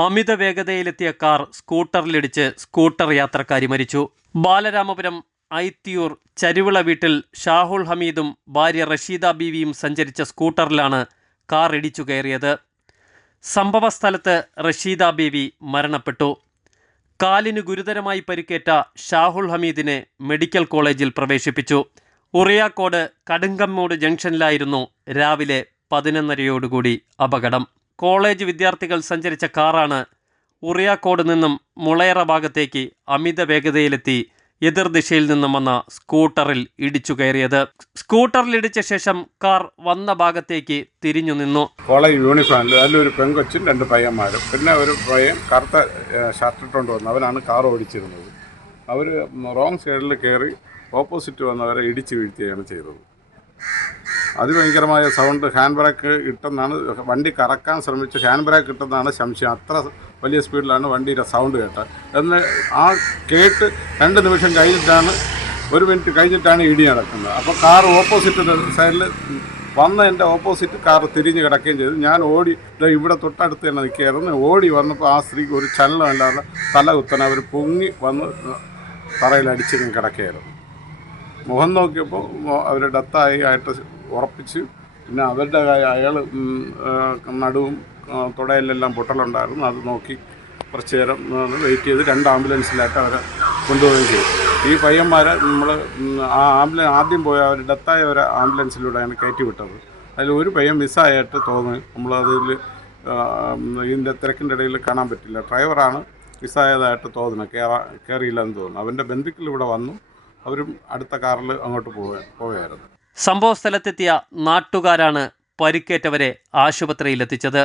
അമിത വേഗതയിലെത്തിയ car സ്കൂട്ടറിലിടിച്ച് scooter യാത്രക്കാരി മരിച്ചു. ബാലരാമപുരം ഐത്തിയൂർ ചരുവിള വീട്ടിൽ ഷാഹുൽ ഹമീദും ഭാര്യ റഷീദ ബീവിയും സഞ്ചരിച്ച സ്കൂട്ടറിലാണ് കാർ ഇടിച്ചു കയറിയത്. സംഭവസ്ഥലത്ത് റഷീദ ബീവി മരണപ്പെട്ടു. കാലിന് ഗുരുതരമായി പരിക്കേറ്റ ഷാഹുൽ ഹമീദിനെ മെഡിക്കൽ കോളേജിൽ പ്രവേശിപ്പിച്ചു. ഉറിയാക്കോട് കടുങ്കമ്മൂട് ജംഗ്ഷനിലായിരുന്നു രാവിലെ പതിനൊന്നരയോടുകൂടി അപകടം. കോളേജ് വിദ്യാർത്ഥികൾ സഞ്ചരിച്ച കാറാണ് ഉറിയാക്കോട് നിന്നും മുളയറ ഭാഗത്തേക്ക് അമിത വേഗതയിലെത്തി എതിർദിശയിൽ നിന്നും വന്ന സ്കൂട്ടറിൽ ഇടിച്ചു കയറിയത്. സ്കൂട്ടറിൽ ഇടിച്ച ശേഷം കാർ വന്ന ഭാഗത്തേക്ക് തിരിഞ്ഞു നിന്നു. കോളേജ് യൂണിഫോമിൽ അതിലൊരു പെങ്കൊച്ചും രണ്ട് പയ്യന്മാരും പിന്നെ ഒരു പയ്യൻ കറുത്ത ഷർട്ട് ഇട്ടുകൊണ്ട് വന്നു. അവനാണ് കാർ ഓടിച്ചിരുന്നത്. അവർ റോങ് സൈഡിൽ കയറി ഓപ്പോസിറ്റ് വന്നവരെ ഇടിച്ചു വീഴ്ത്തുകയാണ് ചെയ്തത്. അതിഭയങ്കരമായ സൗണ്ട് ഹാൻഡ് ബ്രേക്ക് ഇട്ടെന്നാണ് വണ്ടി കറക്കാൻ ശ്രമിച്ച് ഹാൻഡ് ബ്രേക്ക് ഇട്ടെന്നാണ് സംശയം. അത്ര വലിയ സ്പീഡിലാണ് വണ്ടിയുടെ സൗണ്ട് കേട്ടത്. എന്ന് ആ കേട്ട് രണ്ട് നിമിഷം കഴിഞ്ഞിട്ടാണ് ഒരു മിനിറ്റ് കഴിഞ്ഞിട്ടാണ് ഇടി നടക്കുന്നത്. അപ്പോൾ കാർ ഓപ്പോസിറ്റ് സൈഡിൽ വന്ന എന്റെ ഓപ്പോസിറ്റ് കാർ തിരിഞ്ഞ് കിടക്കുകയും ചെയ്തു. ഞാൻ ഓടി ഇവിടെ തൊട്ടടുത്ത് തന്നെ നിൽക്കുകയായിരുന്നു. ഓടി വന്നപ്പോൾ ആ സ്ത്രീക്ക് ഒരു ചലനമില്ലാതെ തല കുത്തനെ അവർ പൊങ്ങി വന്ന് തറയിൽ അടിച്ചിരുന്ന് കിടക്കുകയായിരുന്നു. മുഖം നോക്കിയപ്പോൾ അവർ ഡെത്തായി ആയിട്ട് ഉറപ്പിച്ച് പിന്നെ അവരുടെ അയാൾ നടുവും തുടയിലെല്ലാം പൊട്ടലുണ്ടായിരുന്നു. അത് നോക്കി കുറച്ച് നേരം വെയിറ്റ് ചെയ്ത് രണ്ട് ആംബുലൻസിലായിട്ട് അവരെ കൊണ്ടുപോവുകയും ചെയ്തു. ഈ പയ്യന്മാരെ നമ്മൾ ആ ആംബുലൻസ് ആദ്യം പോയ അവർ ഡെത്തായവരെ ആംബുലൻസിലൂടെയാണ് കയറ്റി വിട്ടത്. അതിൽ ഒരു പയ്യൻ മിസ്സായിട്ട് തോന്നി. നമ്മളതിൽ ഇതിന്റെ തിരക്കിന്റെ ഇടയിൽ കാണാൻ പറ്റില്ല. ഡ്രൈവറാണ് മിസ്സായതായിട്ട് തോന്നുന്നത്. കയറാ കയറിയില്ലെന്ന് തോന്നുന്നു. അവന്റെ ബന്ധുക്കൾ ഇവിടെ വന്നു. അവരും അടുത്ത കാറിൽ അങ്ങോട്ട് പോവുക പോവുകയായിരുന്നു. സംഭവസ്ഥലത്തെത്തിയ നാട്ടുകാരാണ് പരിക്കേറ്റവരെ ആശുപത്രിയിലെത്തിച്ചത്.